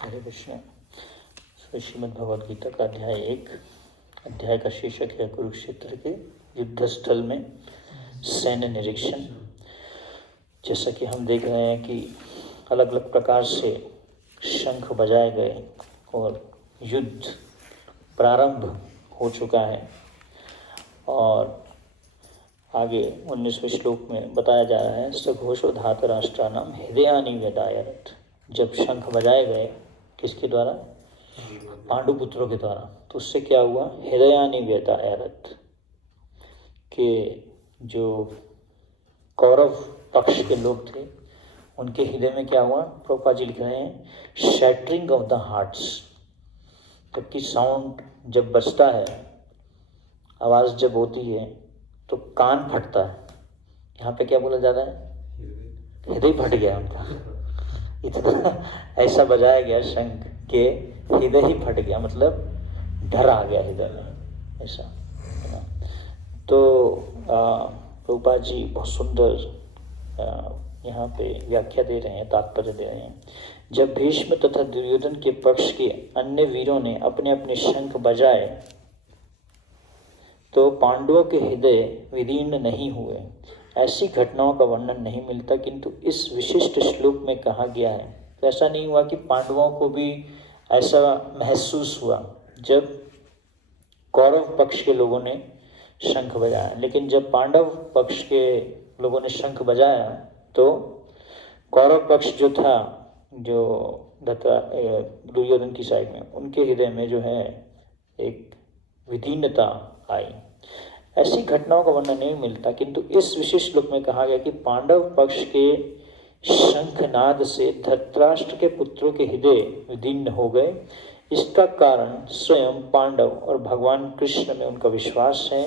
हरे कृष्ण। श्रीमद् भगवद गीता का अध्याय 1, अध्याय का शीर्षक है कुरुक्षेत्र के युद्ध स्थल में सैन्य निरीक्षण। जैसा कि हम देख रहे हैं कि अलग अलग प्रकार से शंख बजाए गए और युद्ध प्रारंभ हो चुका है। और आगे 19वें श्लोक में बताया जा रहा है, सघोषो धातराष्ट्राणाम हृदयानि व्यदायरत। जब शंख बजाए गए किसके द्वारा? पांडुपुत्रों के द्वारा। तो उससे क्या हुआ? हृदयानि व्यदायरत के जो कौरव पक्ष के लोग थे उनके हृदय में क्या हुआ? प्रभुपाद जी लिख रहे हैं, शैटरिंग ऑफ द हार्ट्स। जबकि साउंड जब बजता है, आवाज़ जब होती है तो कान फटता है। यहाँ पे क्या बोला जा रहा है? हृदय फट गया उनका। इतना ऐसा बजाया गया शंख के हृदय ही फट गया, मतलब डर आ गया हृदय में, ऐसा है ना। तो प्रभुपाद जी बहुत सुंदर यहाँ पे व्याख्या दे रहे हैं, तात्पर्य दे रहे हैं। जब भीष्म तथा दुर्योधन के पक्ष के अन्य वीरों ने अपने अपने शंख बजाए तो पांडवों के हृदय विदीर्ण नहीं हुए। ऐसी घटनाओं का वर्णन नहीं मिलता, किंतु इस विशिष्ट श्लोक में कहा गया है। तो ऐसा नहीं हुआ कि पांडवों को भी ऐसा महसूस हुआ जब कौरव पक्ष के लोगों ने शंख बजाया, लेकिन जब पांडव पक्ष के लोगों ने शंख बजाया तो कौरव पक्ष जो था, जो दुर्योधन की साइड में, उनके हृदय में जो है एक विदीर्णता आई। ऐसी घटनाओं का वर्णन नहीं मिलता, किंतु इस विशेष श्लोक में कहा गया कि पांडव पक्ष के शंखनाद से धृतराष्ट्र के पुत्रों के हृदय विदीर्ण हो गए। इसका कारण स्वयं पांडव और भगवान कृष्ण में उनका विश्वास है।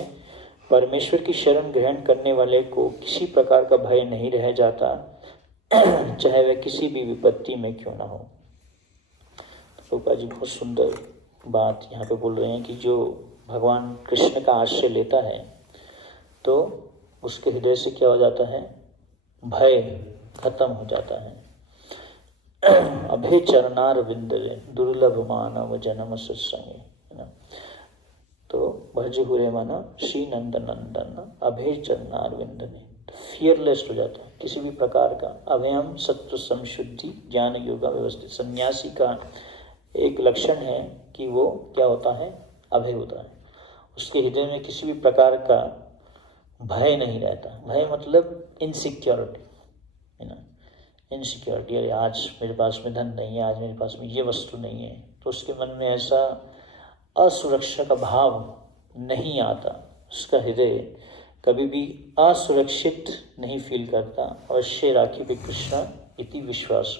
परमेश्वर की शरण ग्रहण करने वाले को किसी प्रकार का भय नहीं रह जाता, चाहे वह किसी भी विपत्ति में क्यों ना हो। प्रभुपाद जी बहुत सुंदर बात यहाँ पे बोल रहे हैं कि जो भगवान कृष्ण का आश्रय लेता है तो उसके हृदय से क्या हो जाता है? भय खत्म हो जाता है। अभय चरणार विंदरे दुर्लभ मानव जन्म सत्संगे, है ना। तो भज हुए माना श्री नंद नंदन अभय चरणार विंदने, फियरलेस हो जाता है किसी भी प्रकार का। अभयम सत्व संशुद्धि ज्ञान योगा व्यवस्थित। सन्यासी का एक लक्षण है कि वो क्या होता है? अभय होता है। उसके हृदय में किसी भी प्रकार का भय नहीं रहता। भय मतलब इनसिक्योरिटी, है ना। इनसिक्योरिटी, अरे आज मेरे पास में धन नहीं है, आज मेरे पास में ये वस्तु नहीं है, तो उसके मन में ऐसा असुरक्षा का भाव नहीं आता। उसका हृदय कभी भी असुरक्षित नहीं फील करता। अवश्य राखी भी कृष्ण इति विश्वास।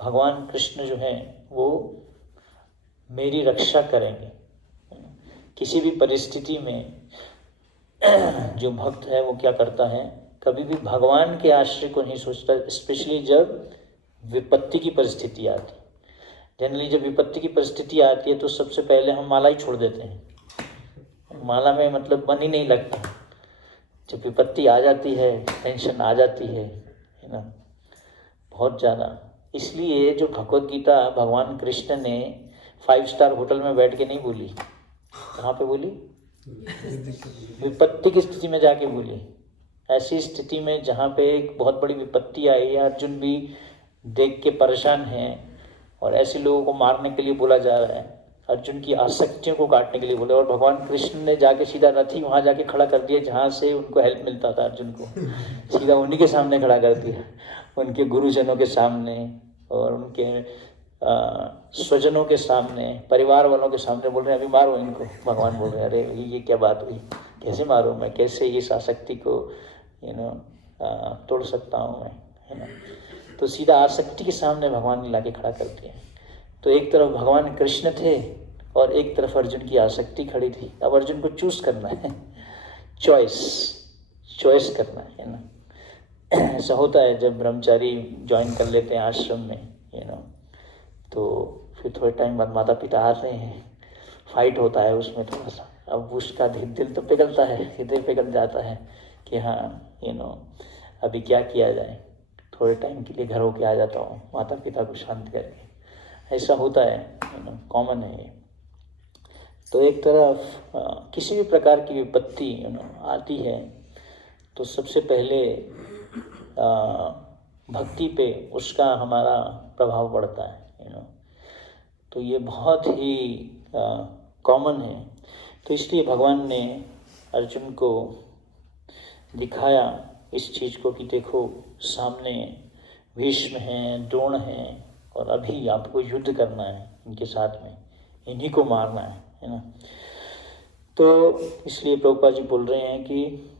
भगवान कृष्ण जो है वो मेरी रक्षा करेंगे। किसी भी परिस्थिति में जो भक्त है वो क्या करता है? कभी भी भगवान के आश्रय को नहीं सोचता, स्पेशली जब विपत्ति की परिस्थिति आती है। जनरली जब विपत्ति की परिस्थिति आती है तो सबसे पहले हम माला ही छोड़ देते हैं। माला में मतलब मन ही नहीं लगता। जब विपत्ति आ जाती है, टेंशन आ जाती है ना, बहुत ज़्यादा। इसलिए जो भगवद गीता भगवान कृष्ण ने 5 स्टार होटल में बैठ के नहीं बोली। कहाँ पे बोली? विपत्ति की स्थिति में जाके बोली। ऐसी स्थिति में जहाँ पे एक बहुत बड़ी विपत्ति आई है, अर्जुन भी देख के परेशान है और ऐसे लोगों को मारने के लिए बोला जा रहा है, अर्जुन की आसक्तियों को काटने के लिए बोले, और भगवान कृष्ण ने जाके सीधा रथी वहाँ जाके खड़ा कर दिया जहाँ से उनको हेल्प मिलता था। अर्जुन को सीधा उन्हीं के सामने खड़ा कर दिया, उनके गुरुजनों के सामने और उनके स्वजनों के सामने, परिवार वालों के सामने। बोल रहे हैं अभी मारो इनको। भगवान बोल रहे हैं अरे ये क्या बात हुई, कैसे मारूं मैं, कैसे इस आसक्ति को तोड़ सकता हूँ मैं, है ना। तो सीधा आसक्ति के सामने भगवान ने लाके खड़ा कर दिया। तो एक तरफ भगवान कृष्ण थे और एक तरफ अर्जुन की आसक्ति खड़ी थी। अब अर्जुन को चूज करना है, चॉइस करना है ना। ऐसा होता है जब ब्रह्मचारी ज्वाइन कर लेते हैं आश्रम में, तो फिर थोड़े टाइम बाद माता पिता आ रहे हैं, फाइट होता है उसमें थोड़ा सा। अब उसका दिल तो पिघलता है, हृदय पिघल जाता है कि हाँ अभी क्या किया जाए, थोड़े टाइम के लिए घर होके आ जाता हूँ माता पिता को शांत करके। ऐसा होता है, कॉमन है ये। तो एक तरफ किसी भी प्रकार की विपत्ति आती है तो सबसे पहले भक्ति पे उसका हमारा प्रभाव पड़ता है, तो ये बहुत ही कॉमन है। तो इसलिए भगवान ने अर्जुन को दिखाया इस चीज़ को कि देखो सामने भीष्म हैं, द्रोण हैं, और अभी आपको युद्ध करना है इनके साथ में, इन्हीं को मारना है ना। तो इसलिए प्रभुपाद जी बोल रहे हैं कि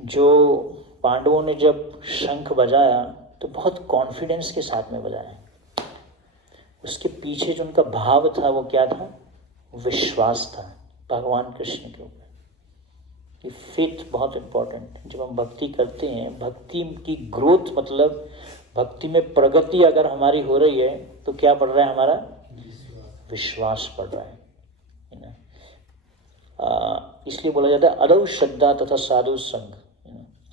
जो पांडवों ने जब शंख बजाया तो बहुत कॉन्फिडेंस के साथ में बजाया। उसके पीछे जो उनका भाव था वो क्या था? विश्वास था भगवान कृष्ण के ऊपर। ये फेथ बहुत इम्पोर्टेंट है। जब हम भक्ति करते हैं, भक्ति की ग्रोथ मतलब भक्ति में प्रगति अगर हमारी हो रही है तो क्या बढ़ रहा है? हमारा विश्वास बढ़ रहा है ना। इसलिए बोला जाता है अदौ श्रद्धा तथा साधु संग।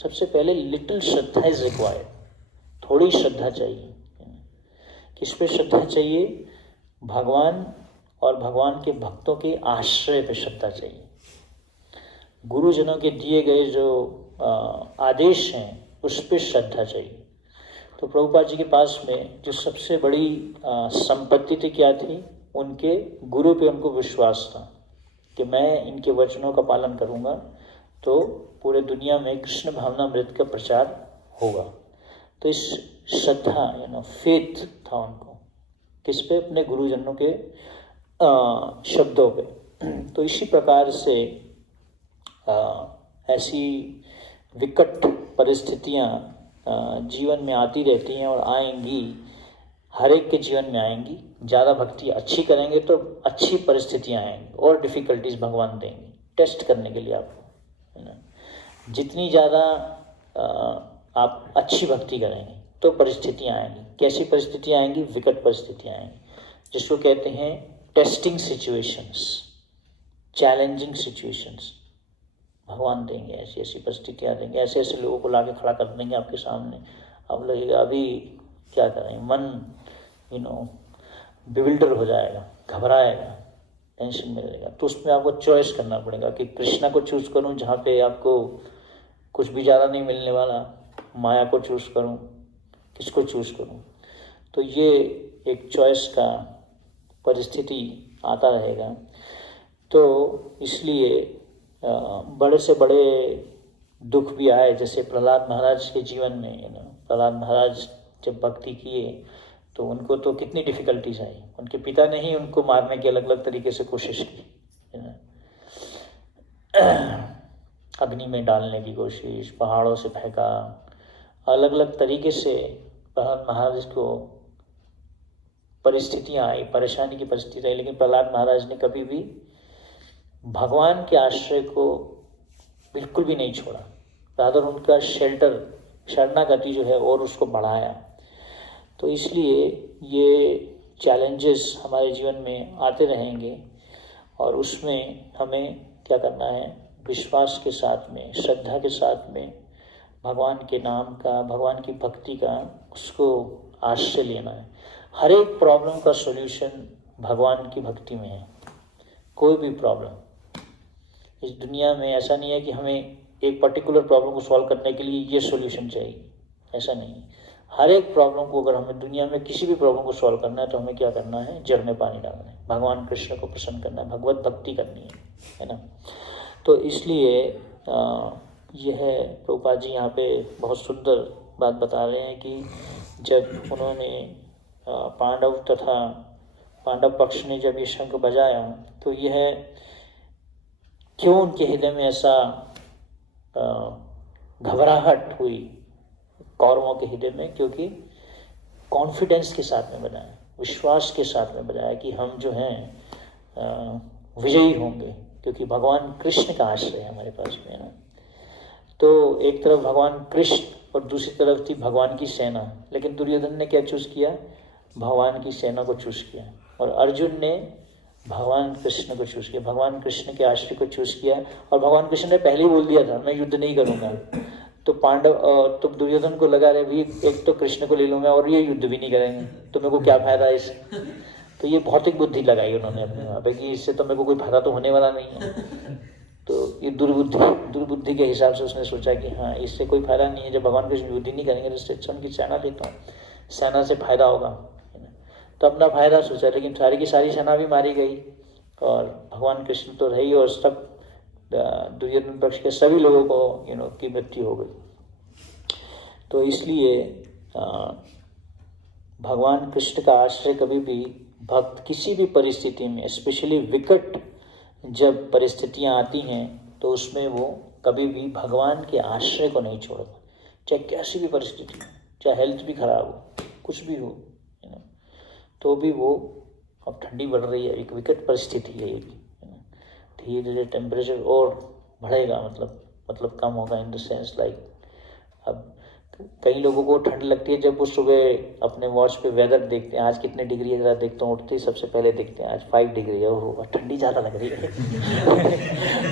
सबसे पहले लिटिल श्रद्धा इज रिक्वायर्ड, थोड़ी श्रद्धा चाहिए। किस पे श्रद्धा चाहिए? भगवान और भगवान के भक्तों के आश्रय पे श्रद्धा चाहिए। गुरुजनों के दिए गए जो आदेश हैं उस पे श्रद्धा चाहिए। तो प्रभुपाद जी के पास में जो सबसे बड़ी संपत्ति थी क्या थी? उनके गुरु पे उनको विश्वास था कि मैं इनके वचनों का पालन करूँगा तो पूरे दुनिया में कृष्ण भावनामृत का प्रचार होगा। तो इस श्रद्धा फेथ था उनको, किस पे? अपने गुरुजनों के शब्दों पे। तो इसी प्रकार से ऐसी विकट परिस्थितियाँ जीवन में आती रहती हैं और आएंगी, हर एक के जीवन में आएंगी। ज़्यादा भक्ति अच्छी करेंगे तो अच्छी परिस्थितियाँ आएंगी और डिफ़िकल्टीज भगवान देंगे टेस्ट करने के लिए आपको, है ना। जितनी ज़्यादा आप अच्छी भक्ति करेंगे तो परिस्थितियाँ आएंगी। कैसी परिस्थितियाँ आएंगी? विकट परिस्थितियाँ आएंगी, जिसको कहते हैं टेस्टिंग सिचुएशंस, चैलेंजिंग सिचुएशंस। भगवान देंगे, ऐसी ऐसी परिस्थितियाँ देंगे, ऐसे ऐसे लोगों को लाके खड़ा कर देंगे आपके सामने। अब लगेगा अभी क्या करें, मन बिविल्डर हो जाएगा, घबराएगा, टेंशन में रहेगा। तो उसमें आपको चॉइस करना पड़ेगा कि कृष्णा को चूज़ करूं जहाँ पे आपको कुछ भी ज़्यादा नहीं मिलने वाला, माया को चूज़ करूं, किसको चूज़ करूं। तो ये एक चॉइस का परिस्थिति आता रहेगा। तो इसलिए बड़े से बड़े दुख भी आए, जैसे प्रहलाद महाराज के जीवन में। प्रहलाद महाराज जब भक्ति किए तो उनको तो कितनी डिफ़िकल्टीज आई। उनके पिता ने ही उनको मारने की अलग अलग तरीके से कोशिश की, अग्नि में डालने की कोशिश, पहाड़ों से फेंका, अलग अलग तरीके से प्रहलाद महाराज को परिस्थितियाँ आई, परेशानी की परिस्थिति आई। लेकिन प्रहलाद महाराज ने कभी भी भगवान के आश्रय को बिल्कुल भी नहीं छोड़ा, रादर उनका शरणागति जो है और उसको बढ़ाया। तो इसलिए ये चैलेंजेस हमारे जीवन में आते रहेंगे और उसमें हमें क्या करना है? विश्वास के साथ में, श्रद्धा के साथ में भगवान के नाम का, भगवान की भक्ति का उसको आश्रय लेना है। हर एक प्रॉब्लम का सॉल्यूशन भगवान की भक्ति में है। कोई भी प्रॉब्लम इस दुनिया में ऐसा नहीं है कि हमें एक पर्टिकुलर प्रॉब्लम को सॉल्व करने के लिए ये सॉल्यूशन चाहिए, ऐसा नहीं है। हर एक प्रॉब्लम को, अगर हमें दुनिया में किसी भी प्रॉब्लम को सॉल्व करना है तो हमें क्या करना है? जड़ में पानी डालना है, भगवान कृष्ण को प्रसन्न करना है, भगवत भक्ति करनी है ना। तो इसलिए यह प्रभुपाद जी यहाँ पे बहुत सुंदर बात बता रहे हैं कि जब उन्होंने पांडव पक्ष ने जब ये शंख बजाया तो यह क्यों उनके हृदय में ऐसा घबराहट हुई कौरवों के हृदय में? क्योंकि कॉन्फिडेंस के साथ में बजाया, विश्वास के साथ में बजाया कि हम जो हैं विजयी होंगे, क्योंकि भगवान कृष्ण का आश्रय है हमारे पास में ना। तो एक तरफ भगवान कृष्ण और दूसरी तरफ थी भगवान की सेना। लेकिन दुर्योधन ने क्या चूज़ किया? भगवान की सेना को चूज़ किया। और अर्जुन ने भगवान कृष्ण को चूज़ किया, भगवान कृष्ण के आश्रय को चूज़ किया। और भगवान कृष्ण ने पहले ही बोल दिया था मैं युद्ध नहीं करूँगा। तो तो दुर्योधन को लगा रहे भी एक तो कृष्ण को ले लूंगा और ये युद्ध भी नहीं करेंगे तो मेरे को क्या फायदा है इससे। तो ये भौतिक बुद्धि लगाई उन्होंने अपने वहाँ पे कि इससे तो मेरे को कोई फायदा तो होने वाला नहीं है। तो ये दुर्बुद्धि के हिसाब से उसने सोचा कि हाँ इससे कोई फायदा नहीं है, जब भगवान कृष्ण युद्ध ही नहीं करेंगे तो इससे अच्छा उनकी सेना लेता हूँ, सेना से फायदा होगा। तो अपना फायदा सोचा, लेकिन सारी की सारी सेना भी मारी गई और भगवान कृष्ण तो रही और सब दुर्योधन पक्ष के सभी लोगों को की मृत्यु हो गई। तो इसलिए भगवान कृष्ण का आश्रय कभी भी भक्त किसी भी परिस्थिति में, स्पेशली विकट जब परिस्थितियां आती हैं तो उसमें वो कभी भी भगवान के आश्रय को नहीं छोड़ता, चाहे कैसी भी परिस्थिति हो, चाहे हेल्थ भी खराब हो, कुछ भी हो तो भी वो, अब ठंडी बढ़ रही है, एक विकट परिस्थिति है ये भी, धीरे धीरे टेम्परेचर और बढ़ेगा, मतलब कम होगा इन द सेंस लाइक, अब कई लोगों को ठंड लगती है जब वो सुबह अपने वॉच पे वेदर देखते हैं आज कितने डिग्री है, ज़रा देखते हैं, उठते ही सबसे पहले देखते हैं आज 5 डिग्री है, ओह ठंडी ज़्यादा लग रही है।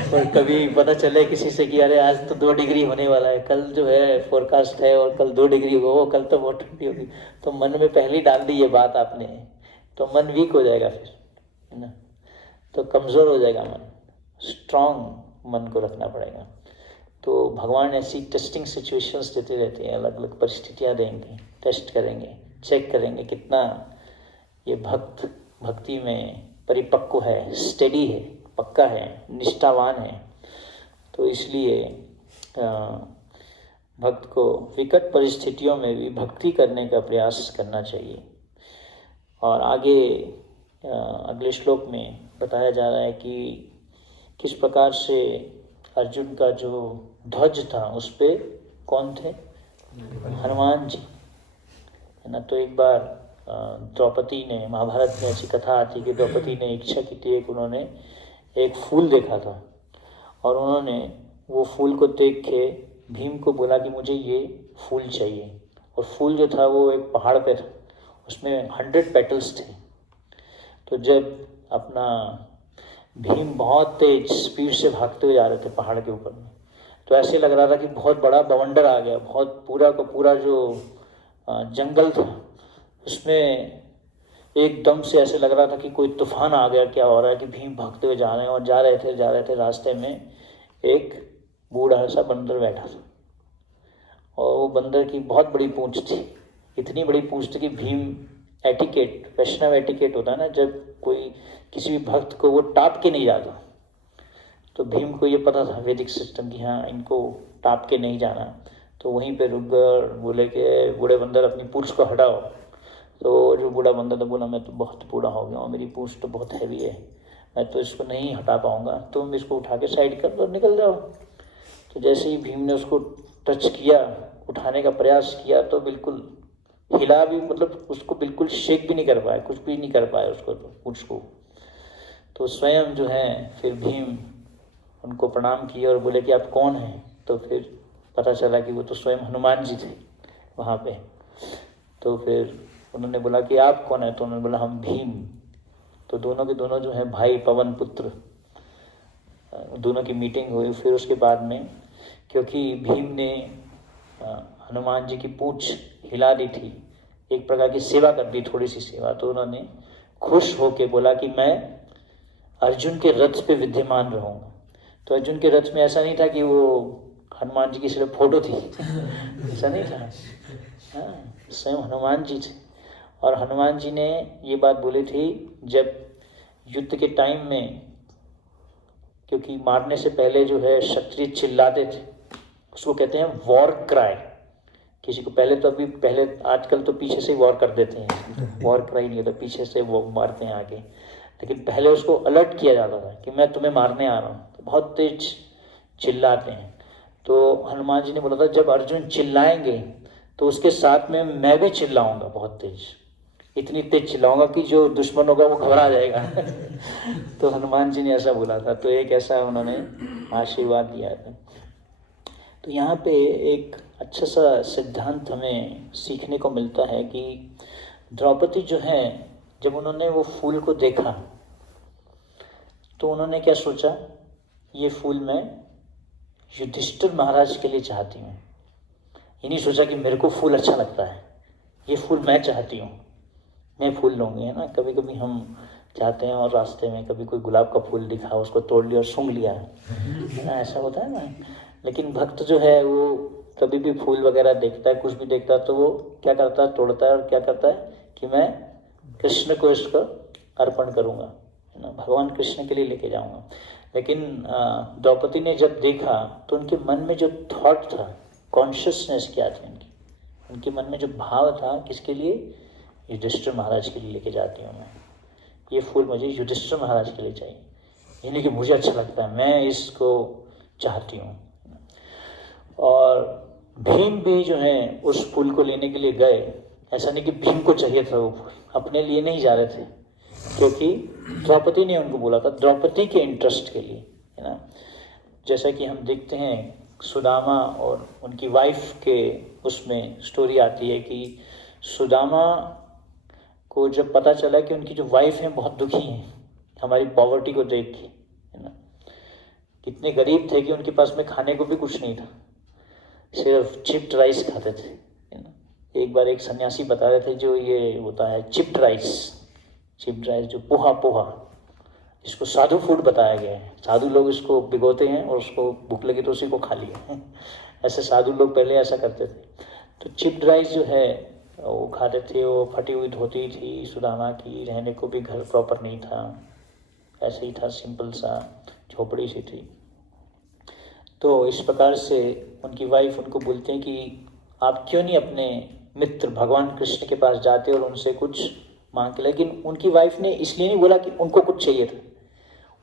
और कभी पता चले किसी से कि अरे आज तो 2 डिग्री होने वाला है, कल जो है फोरकास्ट है और कल 2 डिग्री होगा, वो कल तो बहुत ठंडी होगी, तो मन में पहले ही डाल दी ये बात आपने, तो मन वीक हो जाएगा फिर, है ना, तो कमज़ोर हो जाएगा मन, स्ट्रॉन्ग मन को रखना पड़ेगा। तो भगवान ऐसी टेस्टिंग सिचुएशंस देते रहते हैं, अलग अलग परिस्थितियाँ देंगे, टेस्ट करेंगे, चेक करेंगे कितना ये भक्त भक्ति में परिपक्व है, स्टेडी है, पक्का है, निष्ठावान है। तो इसलिए भक्त को विकट परिस्थितियों में भी भक्ति करने का प्रयास करना चाहिए। और आगे अगले श्लोक में बताया जा रहा है कि किस प्रकार से अर्जुन का जो ध्वज था उस पे कौन थे, हनुमान जी, है ना। तो एक बार द्रौपदी ने, महाभारत में ऐसी कथा आती कि द्रौपदी ने इच्छा की थी, उन्होंने एक फूल देखा था और उन्होंने वो फूल को देख के भीम को बोला कि मुझे ये फूल चाहिए, और फूल जो था वो एक पहाड़ पे था, उसमें 100 पेटल्स थे। तो जब अपना भीम बहुत तेज स्पीड से भागते हुए जा रहे थे पहाड़ के ऊपर में, तो ऐसे लग रहा था कि बहुत बड़ा बवंडर आ गया, बहुत पूरा का पूरा जो जंगल था उसमें एकदम से ऐसे लग रहा था कि कोई तूफान आ गया, क्या हो रहा है, कि भीम भागते हुए जा रहे हैं। और जा रहे थे रास्ते में एक बूढ़ा सा बंदर बैठा था, और वो बंदर की बहुत बड़ी पूंछ थी, इतनी बड़ी पूंछ थी कि भीम एटिकेट, वैष्णव एटिकेट होता है ना, जब कोई किसी भी भक्त को वो टाप के नहीं जाता, तो भीम को ये पता था वैदिक सिस्टम की, हाँ इनको टाप के नहीं जाना। तो वहीं पे रुक गए और बोले कि बूढ़े बंदर अपनी पूंछ को हटाओ। तो जो बूढ़ा बंदर था बोला, मैं तो बहुत बूढ़ा हो गया हूँ, मेरी पूंछ तो बहुत हैवी है, मैं तो इसको नहीं हटा पाऊँगा, तुम इसको उठा के साइड कर दो, निकल जाओ। तो जैसे ही भीम ने उसको टच किया, उठाने का प्रयास किया, तो बिल्कुल हिला भी, मतलब उसको बिल्कुल शेक भी नहीं कर पाया, कुछ भी नहीं कर पाया उसको, पूंछ को। तो स्वयं जो है फिर भीम उनको प्रणाम किए और बोले कि आप कौन हैं। तो फिर पता चला कि वो तो स्वयं हनुमान जी थे वहाँ पे। तो फिर उन्होंने बोला कि आप कौन हैं, तो उन्होंने बोला हम भीम। तो दोनों के दोनों जो हैं भाई, पवन पुत्र, दोनों की मीटिंग हुई। फिर उसके बाद में, क्योंकि भीम ने हनुमान जी की पूंछ हिला दी थी, एक प्रकार की सेवा कर दी, थोड़ी सी सेवा, तो उन्होंने खुश होके बोला कि मैं अर्जुन के रथ पे विद्यमान रहूँगा। तो अर्जुन के रथ में ऐसा नहीं था कि वो हनुमान जी की सिर्फ फोटो थी, ऐसा नहीं था, हाँ स्वयं हनुमान जी थे। और हनुमान जी ने ये बात बोली थी जब युद्ध के टाइम में, क्योंकि मारने से पहले जो है क्षत्रिय चिल्लाते थे, उसको कहते हैं वॉर क्राई। किसी को पहले आजकल तो पीछे से वॉर कर देते हैं, वॉर क्राई नहीं होता, पीछे से वो मारते हैं आगे, लेकिन पहले उसको अलर्ट किया जाता था कि मैं तुम्हें मारने आ रहा हूँ, तो बहुत तेज चिल्लाते हैं। तो हनुमान जी ने बोला था जब अर्जुन चिल्लाएंगे तो उसके साथ में मैं भी चिल्लाऊंगा, बहुत तेज, इतनी तेज चिल्लाऊंगा कि जो दुश्मन होगा वो घबरा जाएगा। तो हनुमान जी ने ऐसा बोला था, तो एक ऐसा उन्होंने आशीर्वाद दिया था। तो यहाँ पे एक अच्छा सा सिद्धांत हमें सीखने को मिलता है कि द्रौपदी जो है, जब उन्होंने वो फूल को देखा तो उन्होंने क्या सोचा, ये फूल मैं युधिष्ठिर महाराज के लिए चाहती हूँ, ये नहीं सोचा कि मेरे को फूल अच्छा लगता है, ये फूल मैं चाहती हूँ, मैं फूल लूँगी, है ना। कभी कभी हम जाते हैं और रास्ते में कभी कोई गुलाब का फूल दिखा, उसको तोड़ लिया और सूंघ लिया, है ना, ऐसा होता है ना। लेकिन भक्त जो है वो कभी भी फूल वगैरह देखता है, कुछ भी देखता है, तो वो क्या करता है, तोड़ता है और क्या करता है कि मैं कृष्ण को इसको अर्पण करूँगा, है ना, भगवान कृष्ण के लिए लेके जाऊँगा। लेकिन द्रौपदी ने जब देखा तो उनके मन में जो थॉट था, कॉन्शियसनेस क्या थी उनके मन में जो भाव था, किसके लिए, युधिष्ठिर महाराज के लिए लेके जाती हूँ मैं, ये फूल मुझे युधिष्ठिर महाराज के लिए चाहिए, यानी कि मुझे अच्छा लगता है, मैं इसको चाहती हूँ। और भीम भी जो है उस फूल को लेने के लिए गए। ऐसा नहीं कि भीम को चाहिए था वो फूल, अपने लिए नहीं जा रहे थे, क्योंकि द्रौपदी ने उनको बोला था, द्रौपदी के इंटरेस्ट के लिए, है ना। जैसा कि हम देखते हैं सुदामा और उनकी वाइफ के उसमें स्टोरी आती है कि सुदामा को जब पता चला कि उनकी जो वाइफ है बहुत दुखी हैं हमारी पॉवर्टी को देख के, है ना, कितने गरीब थे कि उनके पास में खाने को भी कुछ नहीं था, सिर्फ चिप्ड राइस खाते थे, है ना। एक बार एक सन्यासी बता रहे थे जो ये होता है चिप्ड राइस जो पोहा इसको साधु फूड बताया गया है। साधु लोग इसको भिगोते हैं और उसको भूख लगी तो उसी को खा लिया ऐसे साधु लोग पहले ऐसा करते थे। तो चिप्ड राइस जो है वो खाते थे, वो फटी हुई धोती थी सुदामा की, रहने को भी घर प्रॉपर नहीं था, ऐसे ही था, सिंपल सा झोपड़ी सी थी। तो इस प्रकार से उनकी वाइफ उनको बोलते हैं कि आप क्यों नहीं अपने मित्र भगवान कृष्ण के पास जाते और उनसे कुछ मांग के। लेकिन उनकी वाइफ ने इसलिए नहीं बोला कि उनको कुछ चाहिए था,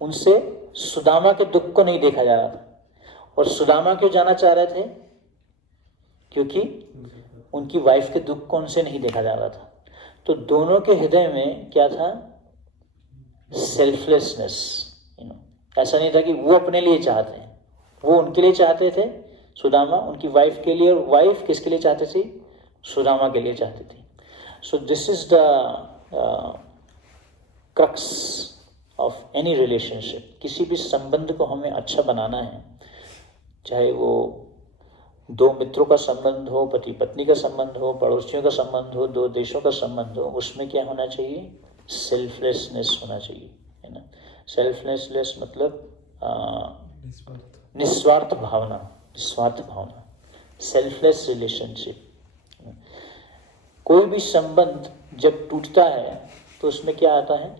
उनसे सुदामा के दुख को नहीं देखा जा रहा था। और सुदामा क्यों जाना चाह रहे थे, क्योंकि उनकी वाइफ के दुख को उनसे नहीं देखा जा रहा था। तो दोनों के हृदय में क्या था, सेल्फलेसनेस, ऐसा नहीं था कि वो अपने लिए चाहते हैं, वो उनके लिए चाहते थे, सुदामा उनकी वाइफ के लिए, और वाइफ किसके लिए चाहते थी, सुदामा के लिए चाहती थी। So this is the crux of any relationship. किसी भी संबंध को हमें अच्छा बनाना है, चाहे वो दो मित्रों का संबंध हो, पति पत्नी का संबंध हो, पड़ोसियों का संबंध हो, दो देशों का संबंध हो, उसमें क्या होना चाहिए, सेल्फलेसनेस होना चाहिए, है ना। सेल्फलेसनेस मतलब निस्वार्थ भावना, सेल्फलेस रिलेशनशिप। कोई भी संबंध जब टूटता है तो उसमें क्या आता है,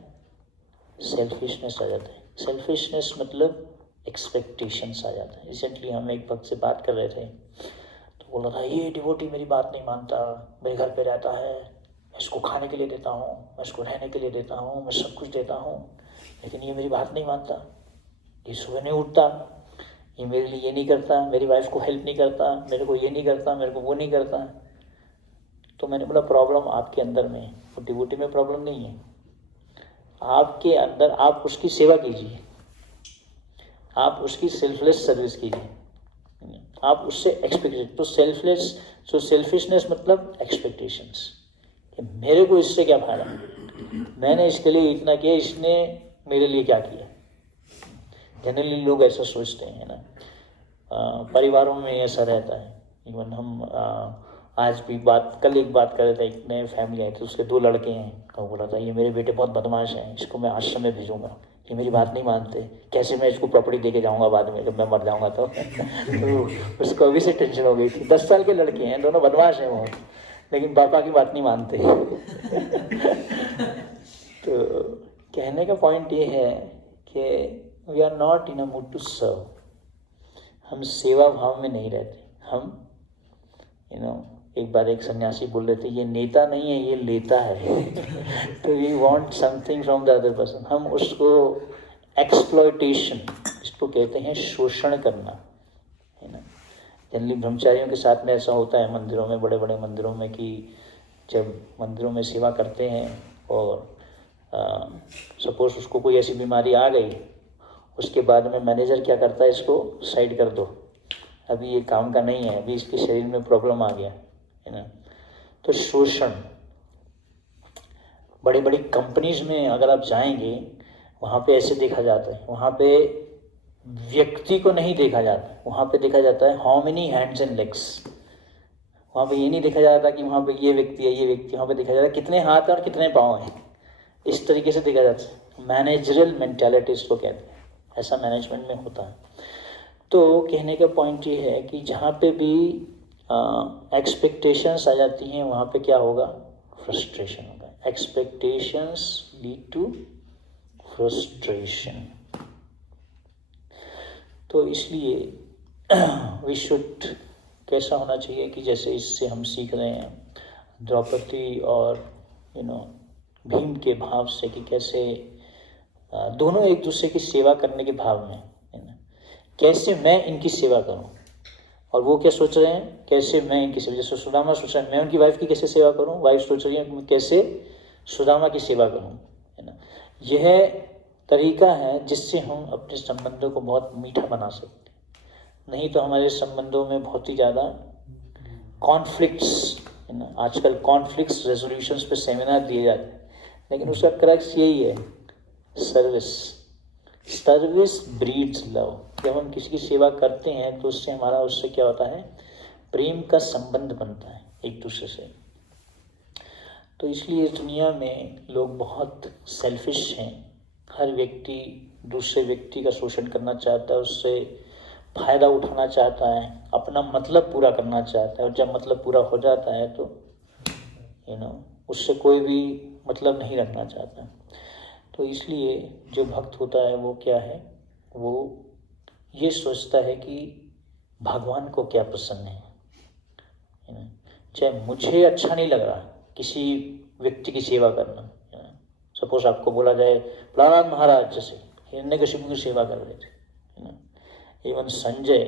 सेल्फिशनेस आ जाता है। सेल्फिशनेस मतलब एक्सपेक्टेशंस आ जाता है। रिसेंटली हम एक भक्त से बात कर रहे थे तो बोल रहा था, ये डिवोटी मेरी बात नहीं मानता, मेरे घर पे रहता है, मैं इसको खाने के लिए देता हूँ, मैं इसको रहने के लिए देता हूँ, मैं सब कुछ देता हूँ, लेकिन ये मेरी बात नहीं मानता, ये सुबह नहीं उठता, ये मेरे लिए ये नहीं करता, मेरी वाइफ को हेल्प नहीं करता, मेरे को ये नहीं करता, मेरे को वो नहीं करता। तो मैंने बोला प्रॉब्लम आपके अंदर में है, वो डिवोटी में प्रॉब्लम नहीं है, आपके अंदर। आप उसकी सेवा कीजिए, आप उसकी सेल्फलेस सर्विस कीजिए, आप उससे एक्सपेक्टेशन। तो सेल्फिशनेस मतलब एक्सपेक्टेशंस, कि मेरे को इससे क्या फायदा, मैंने इसके लिए इतना किया, इसने मेरे लिए क्या किया। जनरली लोग ऐसा सोचते हैं, है ना। परिवारों में ऐसा रहता है। इवन हम आज भी कल एक बात कर रहे थे, एक नए फैमिली आई थी, उसके 2 लड़के हैं, तो बोला था ये मेरे बेटे बहुत बदमाश हैं, इसको मैं आश्रम में भेजूंगा, ये मेरी बात नहीं मानते, कैसे मैं इसको प्रॉपर्टी दे के जाऊँगा बाद में जब मैं मर जाऊँगा तो तो उसको अभी से टेंशन हो गई थी। 10 साल के लड़के हैं, दोनों बदमाश हैं बहुत, लेकिन पापा की बात नहीं मानते तो कहने का पॉइंट ये है कि we are not in a mood to serve. हम सेवा भाव में नहीं रहते। हम एक बार एक सन्यासी बोल रहे थे, ये नेता नहीं है, ये लेता है तो we want something from the other person. हम उसको एक्सप्लॉयटेशन, इसको कहते हैं शोषण करना, है ना। जनरली ब्रह्मचारियों के साथ में ऐसा होता है मंदिरों में, बड़े बड़े मंदिरों में, कि जब मंदिरों में सेवा करते हैं और सपोज उसको कोई ऐसी बीमारी आ गई, उसके बाद में मैनेजर क्या करता है, इसको साइड कर दो, अभी ये काम का नहीं है, अभी इसके शरीर में प्रॉब्लम आ गया, है ना। तो शोषण, बड़ी बड़ी कंपनीज में अगर आप जाएंगे, वहाँ पे ऐसे देखा जाता है, वहाँ पे व्यक्ति को नहीं देखा जाता, वहाँ पे देखा जाता है how many hands and legs, वहाँ पे ये नहीं देखा जा रहा था कि वहाँ पे ये व्यक्ति है, ये व्यक्ति, वहाँ पे देखा जा रहा है कितने हाथ हैं और कितने पाँव हैं, इस तरीके से देखा जाता है। मैनेजरल मेंटालिटी इसको कहते हैं, ऐसा मैनेजमेंट में होता है। तो कहने का पॉइंट ये है कि जहाँ पे भी एक्सपेक्टेशंस आ जाती हैं वहाँ पे क्या होगा, फ्रस्ट्रेशन होगा। Expectations lead to frustration. तो इसलिए वी शुड, कैसा होना चाहिए कि जैसे इससे हम सीख रहे हैं द्रौपदी और भीम के भाव से कि कैसे दोनों एक दूसरे की सेवा करने के भाव में है ना, कैसे मैं इनकी सेवा करूं, और वो क्या सोच रहे हैं कैसे मैं इनकी सेवा, जैसे सुदामा सोच रहे हैं मैं उनकी वाइफ की कैसे सेवा करूं, वाइफ सोच रही है मैं कैसे सुदामा की सेवा करूं, है ना। यह तरीका है जिससे हम अपने संबंधों को बहुत मीठा बना सकते हैं। नहीं तो हमारे संबंधों में बहुत ही ज़्यादा कॉन्फ्लिक्ट्स, है ना। आजकल कॉन्फ्लिक्ट्स रेजोल्यूशंस पे सेमिनार दिए जाते हैं, लेकिन उसका क्रक्स यही है, सर्विस ब्रीड्स लव। जब हम किसी की सेवा करते हैं तो उससे क्या होता है, प्रेम का संबंध बनता है एक दूसरे से। तो इसलिए इस दुनिया में लोग बहुत सेल्फिश हैं, हर व्यक्ति दूसरे व्यक्ति का शोषण करना चाहता है, उससे फ़ायदा उठाना चाहता है, अपना मतलब पूरा करना चाहता है, और जब मतलब पूरा हो जाता है तो उससे कोई भी मतलब नहीं रखना चाहता। तो इसलिए जो भक्त होता है वो क्या है, वो ये सोचता है कि भगवान को क्या पसंद है ना। चाहे मुझे अच्छा नहीं लग रहा किसी व्यक्ति की सेवा करना, सपोज आपको बोला जाए प्रहलाद महाराज जैसे हिरण्यकशिपु की सेवा कर रहे थे, है ना। इवन संजय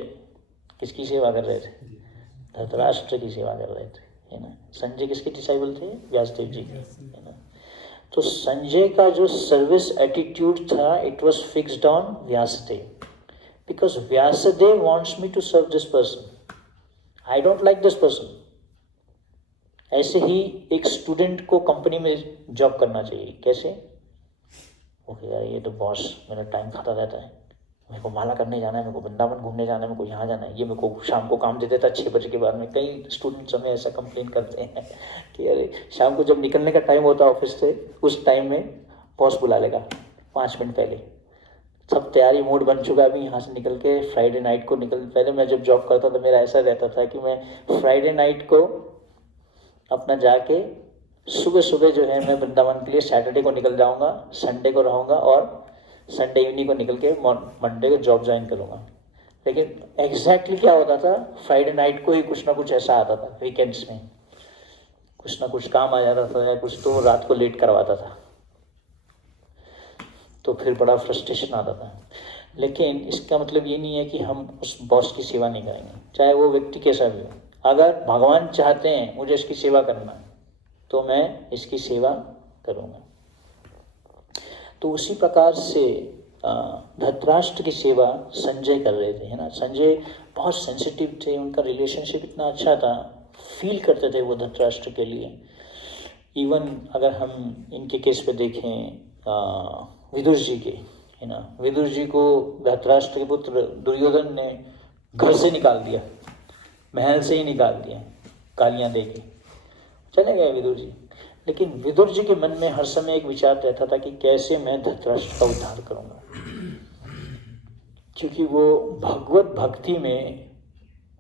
किसकी सेवा कर रहे थे, धृतराष्ट्र की सेवा कर रहे थे, है ना। संजय किसके डिसाइबल थे, व्यासदेव जी के, है ना। तो संजय का जो सर्विस एटीट्यूड था, it was fixed on Vyasadev, because Vyasadev wants me to serve this person, I don't like this person. ऐसे ही एक स्टूडेंट को कंपनी में जॉब करना चाहिए, कैसे, ओके यार ये तो बॉस मेरा टाइम खाता रहता है, मेरे को माला करने जाना है, मेरे को वृंदावन घूमने जाना है, मेरे को यहाँ जाना है, ये मेरे को शाम को काम दे देता है 6 बजे के बाद में। कई स्टूडेंट्स हमें ऐसा कंप्लेन करते हैं कि अरे शाम को जब निकलने का टाइम होता है ऑफिस से, उस टाइम में बॉस बुला लेगा 5 मिनट पहले, सब तैयारी मूड बन चुका है, अभी यहाँ से निकल के फ्राइडे नाइट को पहले मैं जब जॉब करता था मेरा ऐसा रहता था कि मैं फ्राइडे नाइट को अपना जाके सुबह सुबह जो है मैं वृंदावन के लिए सैटरडे को निकल जाऊँगा, संडे को रहूँगा और संडे इवनिंग को निकल के मंडे को जॉब ज्वाइन करूँगा। लेकिन एग्जैक्टली क्या होता था, फ्राइडे नाइट को ही कुछ ना कुछ ऐसा आता था, वीकेंड्स में कुछ ना कुछ काम आ जाता था या कुछ, तो रात को लेट करवाता था, तो फिर बड़ा फ्रस्ट्रेशन आता था। लेकिन इसका मतलब ये नहीं है कि हम उस बॉस की सेवा नहीं करेंगे, चाहे वो व्यक्ति कैसा भी हो। अगर भगवान चाहते हैं मुझे इसकी सेवा करना, तो मैं इसकी सेवा करूँगा। तो उसी प्रकार से धृतराष्ट्र की सेवा संजय कर रहे थे, है ना। संजय बहुत सेंसिटिव थे, उनका रिलेशनशिप इतना अच्छा था, फील करते थे वो धृतराष्ट्र के लिए। इवन अगर हम इनके केस पे देखें विदुर जी के, है ना, विदुर जी को धृतराष्ट्र के पुत्र दुर्योधन ने घर से निकाल दिया, महल से ही निकाल दिया, गालियाँ दे के चले गए विदुर जी। लेकिन विदुर जी के मन में हर समय एक विचार रहता था कि कैसे मैं धृतराष्ट्र का उद्धार करूंगा, क्योंकि वो भगवत भक्ति में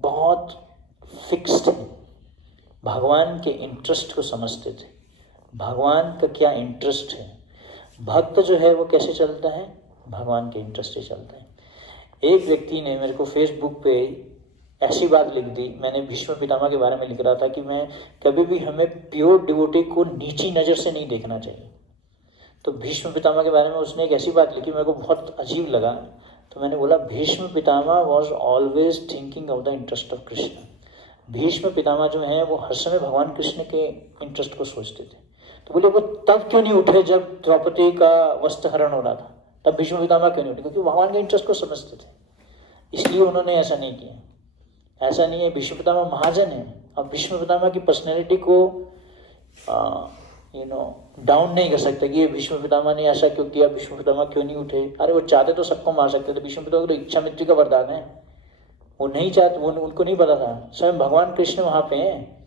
बहुत फिक्स्ड है, भगवान के इंटरेस्ट को समझते थे, भगवान का क्या इंटरेस्ट है। भक्त जो है वो कैसे चलता है, भगवान के इंटरेस्ट से चलता है। एक व्यक्ति ने मेरे को फेसबुक पे ऐसी बात लिख दी, मैंने भीष्म पितामह के बारे में लिख रहा था कि मैं कभी भी हमें प्योर डिवोटी को नीची नज़र से नहीं देखना चाहिए। तो भीष्म पितामह के बारे में उसने एक ऐसी बात लिखी, मेरे को बहुत अजीब लगा। तो मैंने बोला Bhishma Pitamah was always thinking of the interest of Krishna. Bhishma Pitamah जो हैं वो हर समय भगवान कृष्ण के इंटरेस्ट को सोचते थे। तो बोले वो तब क्यों नहीं उठे जब द्रौपदी का वस्त्र हरण हो रहा था, तब भीष्म पितामह क्यों नहीं उठे, क्योंकि भगवान के इंटरेस्ट को समझते थे, इसलिए उन्होंने ऐसा नहीं किया। ऐसा नहीं है, भीष्म पितामह महाजन है। अब भीष्म पितामह की पर्सनैलिटी को डाउन नहीं कर सकते कि ये भीष्म पितामह ने ऐसा क्यों किया, भीष्म पितामह क्यों नहीं उठे। अरे वो चाहते तो सबको मार सकते थे, भीष्म पितामह तो इच्छा मृत्यु का वरदान है, वो नहीं चाहते, उनको नहीं पता था स्वयं भगवान कृष्ण वहाँ पे हैं।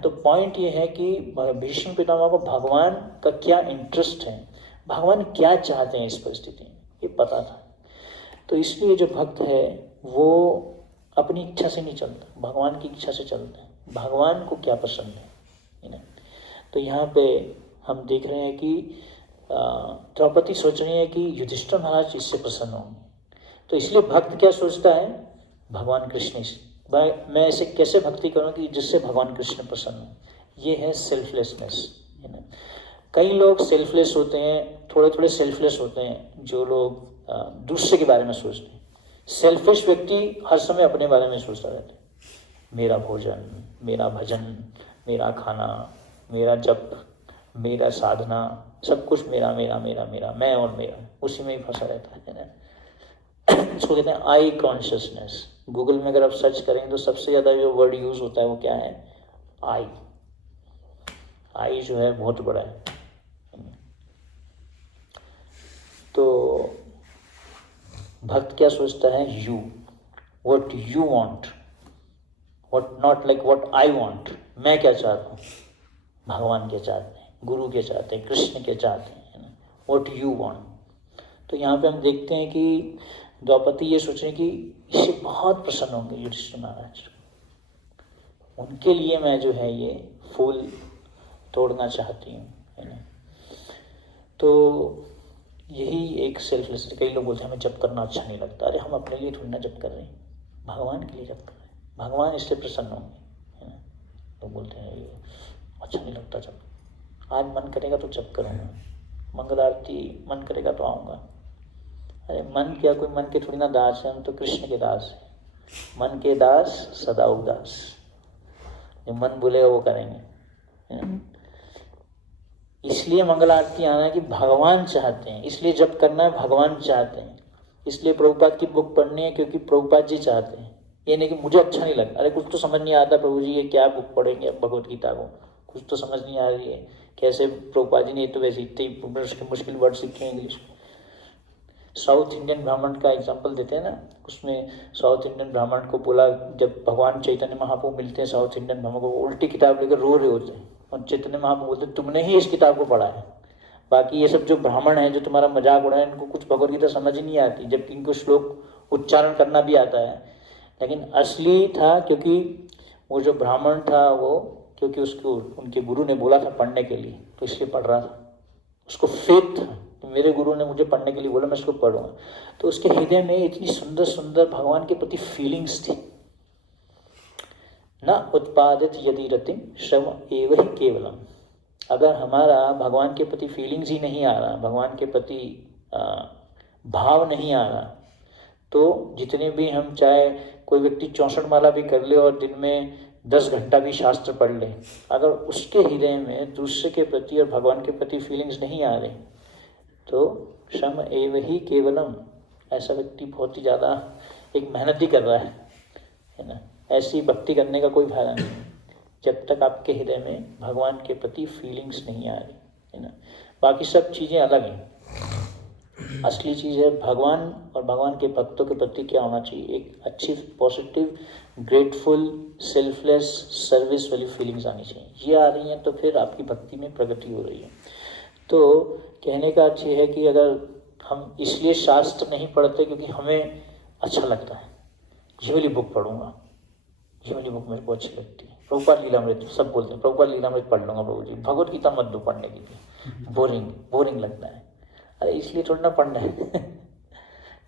तो पॉइंट ये है कि भीष्म पितामह को भगवान का क्या इंटरेस्ट है, भगवान क्या चाहते हैं इस परिस्थिति में, ये पता था। तो इसलिए जो भक्त है वो अपनी इच्छा से नहीं चलता, भगवान की इच्छा से चलता है, भगवान को क्या पसंद है ना। तो यहाँ पे हम देख रहे हैं कि द्रौपदी सोच रही है कि युधिष्ठिर महाराज इससे प्रसन्न होंगे, तो इसलिए भक्त क्या सोचता है, भगवान कृष्ण से मैं ऐसे कैसे भक्ति करूं कि जिससे भगवान कृष्ण प्रसन्न हो। ये है सेल्फलेसनेस, है ना। कई लोग सेल्फलेस होते हैं, थोड़े थोड़े सेल्फलेस होते हैं, जो लोग दूसरे के बारे में सोचते हैं। सेल्फिश व्यक्ति हर समय अपने बारे में सोचता रहता है, मेरा भोजन, मेरा भजन, मेरा खाना, मेरा जप, मेरा साधना, सब कुछ मेरा मेरा मेरा मेरा, मैं और मेरा, उसी में ही फंसा रहता है ना। इसको कहते हैं आई कॉन्शियसनेस। गूगल में अगर आप सर्च करेंगे तो सबसे ज़्यादा जो वर्ड यूज होता है वो क्या है, आई। आई जो है बहुत बड़ा है। तो भक्त क्या सोचता है, you, what you want, what not like what I want, मैं क्या चाहता हूँ, भगवान क्या चाहते हैं, गुरु क्या चाहते हैं, कृष्ण क्या चाहते हैं, है ना, व्हाट यू वांट। तो यहाँ पे हम देखते हैं कि द्रौपदी ये सोच रहे हैं कि इससे बहुत प्रसन्न होंगे युधिष्ठिर महाराज, उनके लिए मैं जो है ये फूल तोड़ना चाहती हूँ, है ना। तो यही एक सेल्फलेस। कई लोग बोलते हैं हमें जप करना अच्छा नहीं लगता, अरे हम अपने लिए थोड़ी ना जप कर रहे हैं, भगवान के लिए जप कर रहे हैं, भगवान इससे प्रसन्न होंगे, है ना। लोग बोलते हैं ये अच्छा नहीं लगता जप, आज मन करेगा तो जप करूँगा, मंगल आरती मन करेगा तो आऊँगा। अरे मन क्या, कोई मन के थोड़ी ना दास है, हम तो कृष्ण के दास हैं। मन के दास सदा उदास, जो मन बोलेगा वो करेंगे। इसलिए मंगल आरती आना है कि भगवान चाहते हैं, इसलिए जब करना है भगवान चाहते हैं, इसलिए प्रभुपाद की बुक पढ़नी है क्योंकि प्रभुपाद जी चाहते हैं। ये नहीं कि मुझे अच्छा नहीं लगता, अरे कुछ तो समझ नहीं आता प्रभु जी ये क्या बुक पढ़ेंगे भगवत गीता को, कुछ तो समझ नहीं आ रही है, कैसे प्रभुपाद जी ने तो वैसे इतने मुश्किल वर्ड सीखे इंग्लिश में। साउथ इंडियन ब्राह्मण का एग्जाम्पल देते हैं ना, उसमें साउथ इंडियन ब्राह्मण को बोला, जब भगवान चैतन्य महाप्रभु मिलते हैं साउथ इंडियन ब्राह्मण को, उल्टी किताब लेकर रो रहे होते हैं, और चैतन्य महाप्रभु बोलते तुमने ही इस किताब को पढ़ा है, बाकी ये सब जो ब्राह्मण है जो तुम्हारा मजाक उड़ाए इनको कुछ भगवदगीता समझ ही नहीं आती, जबकि इनको श्लोक उच्चारण करना भी आता है। लेकिन असली था क्योंकि वो जो ब्राह्मण था वो, क्योंकि उसको उनके गुरु ने बोला था पढ़ने के लिए, तो इसलिए पढ़ रहा था, उसको फेथ था, मेरे गुरु ने मुझे पढ़ने के लिए बोला मैं इसको पढ़ूंगा। तो उसके हृदय में इतनी सुंदर सुंदर भगवान के प्रति फीलिंग्स थी। न उत्पादित यदि रतिम श्रम एव ही केवलम। अगर हमारा भगवान के प्रति फीलिंग्स ही नहीं आ रहा, भगवान के प्रति भाव नहीं आ रहा, तो जितने भी हम, चाहे कोई व्यक्ति 64 माला भी कर ले और दिन में 10 घंटा भी शास्त्र पढ़ ले, अगर उसके हृदय में दूसरे के प्रति और भगवान के प्रति फीलिंग्स नहीं आ रही, तो श्रम एव ही केवलम, ऐसा व्यक्ति बहुत ही ज़्यादा एक मेहनत ही कर रहा है ना। ऐसी भक्ति करने का कोई फायदा नहीं जब तक आपके हृदय में भगवान के प्रति फीलिंग्स नहीं आ रही, है ना। बाकी सब चीज़ें अलग हैं, असली चीज़ है भगवान और भगवान के भक्तों के प्रति क्या होना चाहिए, एक अच्छी पॉजिटिव ग्रेटफुल सेल्फलेस सर्विस वाली फीलिंग्स आनी चाहिए। ये आ रही हैं तो फिर आपकी भक्ति में प्रगति हो रही है। तो कहने का अर्थ ये है कि अगर हम इसलिए शास्त्र नहीं पढ़ते क्योंकि हमें अच्छा लगता है, ये वाली बुक पढ़ूंगा, ये वाली बुक मेरे को अच्छी लगती है, प्रभुपाद लीलामृत, सब बोलते हैं प्रभुपाद लीलामृत पढ़ लूँगा प्रभु जी, भगवत गीता मत दो पढ़ने के लिए, बोरिंग लगता है। अरे इसलिए थोड़ा ना पढ़ना है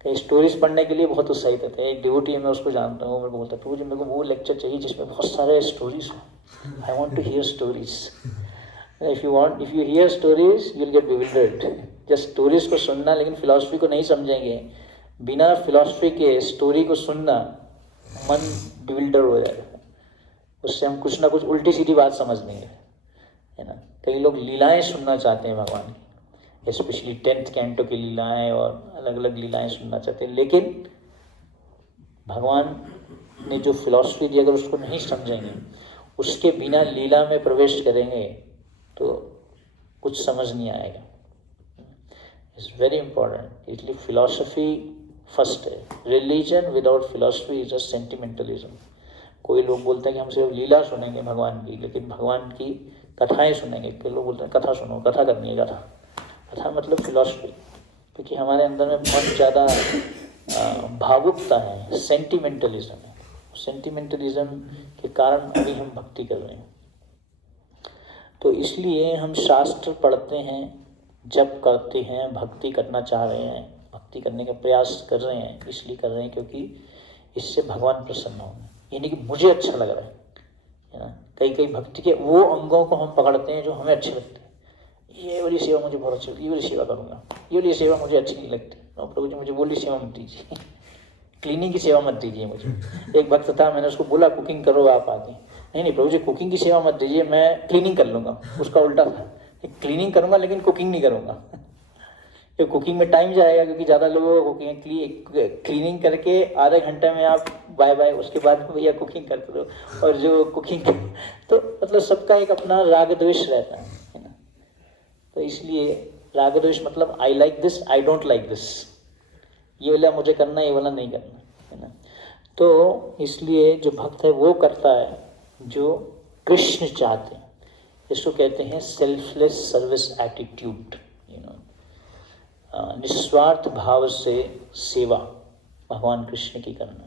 कहीं स्टोरीज पढ़ने के लिए बहुत उत्साहित होते हैं। एक डिवोटी मैं उसको जानता हूँ, मेरे को बोलता है प्रभु जी मेरे को वो लेक्चर चाहिए जिसमें बहुत सारे स्टोरीज हो, I want to hear stories. If you hear stories, you'll get bewildered. Just stories को सुनना लेकिन फिलॉसफी को नहीं समझेंगे, बिना फिलॉसफी के स्टोरी को सुनना मन बिविल्डर हो जाएगा, उससे हम कुछ ना कुछ उल्टी सीधी बात समझ लेंगे, है ना। कई लोग लीलाएं सुनना चाहते हैं भगवान की, स्पेशली 10th कैंटो की लीलाएं और अलग अलग लीलाएं सुनना चाहते हैं, लेकिन भगवान ने जो फिलॉसफी दी अगर उसको नहीं समझेंगे, उसके बिना लीला में प्रवेश करेंगे तो कुछ समझ नहीं आएगा। It's very important. इसलिए फिलॉसफी फर्स्ट है। Religion without philosophy is a sentimentalism. कोई लोग बोलते हैं कि हम सिर्फ लीला सुनेंगे भगवान की, लेकिन भगवान की कथाएं सुनेंगे। कोई लोग बोलते हैं कथा सुनो, कथा करनी है कथा। कथा मतलब फिलॉसफी, क्योंकि हमारे अंदर में बहुत ज़्यादा भावुकता है, सेंटिमेंटलिज्म है। सेंटिमेंटलिज्म के कारण अभी हम भक्ति कर रहे हैं। तो इसलिए हम शास्त्र पढ़ते हैं, जप करते हैं, भक्ति करना चाह रहे हैं, भक्ति करने का प्रयास कर रहे हैं। इसलिए कर रहे हैं क्योंकि इससे भगवान प्रसन्न होंगे, यानी कि मुझे अच्छा लग रहा है ना। कई भक्ति के वो अंगों को हम पकड़ते हैं जो हमें अच्छे लगते हैं। ये वाली सेवा मुझे बहुत अच्छी लगती है, ये वाली सेवा करूँगा। ये वाली सेवा मुझे अच्छी नहीं लगती, प्रभु जी मुझे वो वाली सेवा मत दीजिए, क्लीनिंग की सेवा मत दीजिए मुझे। एक भक्त था, मैंने उसको बोला कुकिंग करो आप आके, नहीं प्रभु जी कुकिंग की सेवा मत दीजिए, मैं क्लीनिंग कर लूँगा। उसका उल्टा था, क्लीनिंग करूँगा लेकिन कुकिंग नहीं करूँगा। ये कुकिंग में टाइम जाएगा, क्योंकि ज़्यादा लोगों को क्लीनिंग करके आधे घंटे में आप बाय बाय, उसके बाद भैया कुकिंग करते दो। और जो कुकिंग तो मतलब सबका एक अपना राग द्वेष रहता है ना। तो इसलिए राग द्वेष मतलब I like this, I don't like this, ये वाला मुझे करना है, ये वाला नहीं करना है ना। तो इसलिए जो भक्त है वो करता है जो कृष्ण चाहते हैं। इसको कहते हैं सेल्फलेस सर्विस एटीट्यूड, निस्वार्थ भाव से सेवा भगवान कृष्ण की करना।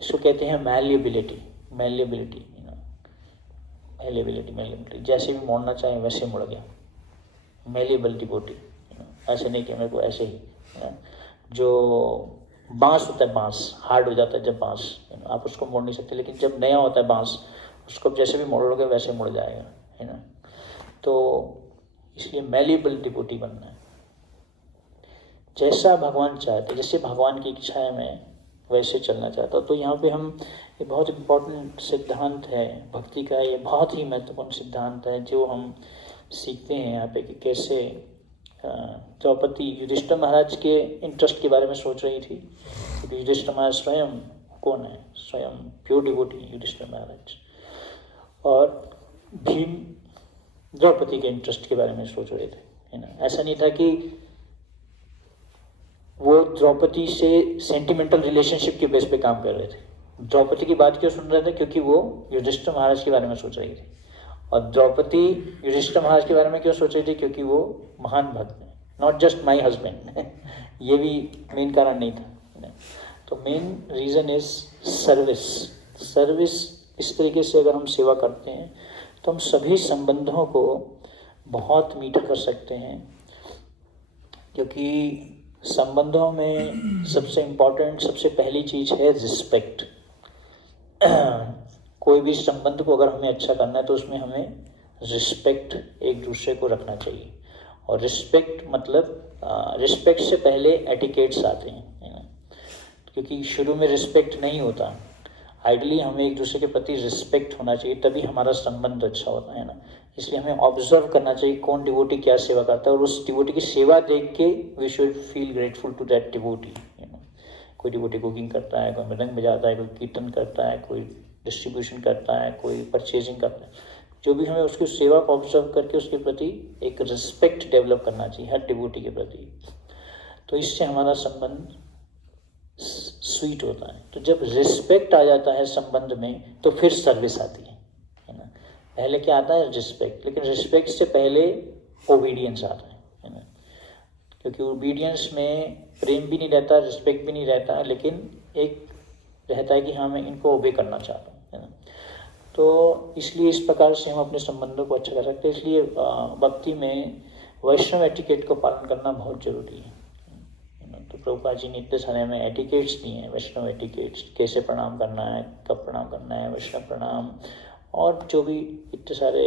इसको कहते हैं मैल्येबिलिटी, जैसे भी मोड़ना चाहे वैसे मुड़ गया, मैल्येबल डिवोटी। ऐसे नहीं कि मेरे को ऐसे ही, जो बांस होता है, बांस हार्ड हो जाता है जब बांस, आप उसको मोड़ नहीं सकते, लेकिन जब नया होता है बांस, उसको जैसे भी मोड़ोगे वैसे मुड़ जाएगा, है ना। तो इसलिए मैल्येबल डिवोटी बनना है, जैसा भगवान चाहते, जैसे भगवान की इच्छा है मैं वैसे चलना चाहता हूँ। तो यहाँ पे हम, ये बहुत इम्पोर्टेंट सिद्धांत है भक्ति का, ये बहुत ही महत्वपूर्ण सिद्धांत है जो हम सीखते हैं यहाँ पे कि कैसे द्रौपदी युधिष्ठिर महाराज के इंटरेस्ट के बारे में सोच रही थी। युधिष्ठिर महाराज स्वयं कौन है, स्वयं प्योर डिवोटी युधिष्ठिर महाराज, और भीम द्रौपदी के इंटरेस्ट के बारे में सोच रहे थे, है ना। ऐसा नहीं था कि वो द्रौपदी से सेंटिमेंटल रिलेशनशिप के बेस पे काम कर रहे थे। द्रौपदी की बात क्यों सुन रहे थे, क्योंकि वो युधिष्ठिर महाराज के बारे में सोच रही थी। और द्रौपदी युधिष्ठिर महाराज के बारे में क्यों सोच रही थी, क्योंकि वो महान भक्त हैं, नॉट जस्ट माई हस्बैंड। ये भी मेन कारण नहीं था। तो मेन रीज़न इज सर्विस। इस तरीके से अगर हम सेवा करते हैं तो हम सभी संबंधों को बहुत मीठा कर सकते हैं, क्योंकि संबंधों में सबसे इम्पोर्टेंट, सबसे पहली चीज़ है रिस्पेक्ट। कोई भी संबंध को अगर हमें अच्छा करना है तो उसमें हमें रिस्पेक्ट एक दूसरे को रखना चाहिए। और रिस्पेक्ट मतलब रिस्पेक्ट से पहले एटिकेट्स आते हैं, है ना। क्योंकि शुरू में रिस्पेक्ट नहीं होता, आइडली हमें एक दूसरे के प्रति रिस्पेक्ट होना चाहिए, तभी हमारा संबंध अच्छा होता है ना। इसलिए हमें ऑब्जर्व करना चाहिए कौन डिवोटी क्या सेवा करता है, और उस डिवोटी की सेवा देख के we should feel grateful to that devotee, है ना। कोई डिवोटी कुकिंग करता है, कोई मृदंग बजाता है, कोई कीर्तन करता है, कोई डिस्ट्रीब्यूशन करता है, कोई परचेजिंग करता है, जो भी हमें उसकी सेवा को ऑब्जर्व करके उसके प्रति एक रिस्पेक्ट डेवलप करना चाहिए हर डिवोटी के प्रति। तो इससे हमारा संबंध स्वीट होता है। तो जब रिस्पेक्ट आ जाता है संबंध में तो फिर सर्विस आती है ना। पहले क्या आता है, रिस्पेक्ट, लेकिन रिस्पेक्ट से पहले ओबीडियंस आता है ना। क्योंकि ओबीडियंस में प्रेम भी नहीं रहता, रिस्पेक्ट भी नहीं रहता, लेकिन एक रहता है कि हाँ मैं इनको ओबे करना चाहता हूँ, है ना। तो इसलिए इस प्रकार से हम अपने संबंधों को अच्छा कर सकते हैं। इसलिए भक्ति में वैष्णव एटिकेट को पालन करना बहुत जरूरी है। तो प्रभुपाद जी ने इतने सारे हमें एटिकेट्स दिए हैं, वैष्णव एटिकेट्स, कैसे प्रणाम करना है, कब प्रणाम करना है, वैष्णव प्रणाम, और जो भी इतने सारे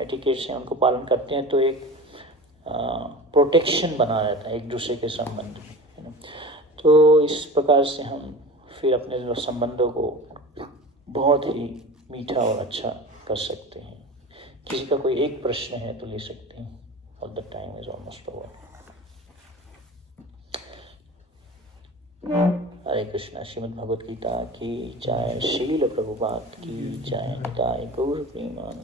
एटिकेट्स हैं उनको पालन करते हैं तो एक प्रोटेक्शन बना रहता है एक दूसरे के संबंध में, है ना। तो इस प्रकार से हम फिर अपने संबंधों को बहुत ही मीठा और अच्छा कर सकते हैं। किसी का कोई एक प्रश्न है तो ले सकते हैं, और the time is almost over. Hare Krishna. Shrimad Bhagavad Gita की जय, श्रील प्रभुपाद की जय, निताय गौर प्रेमानंद।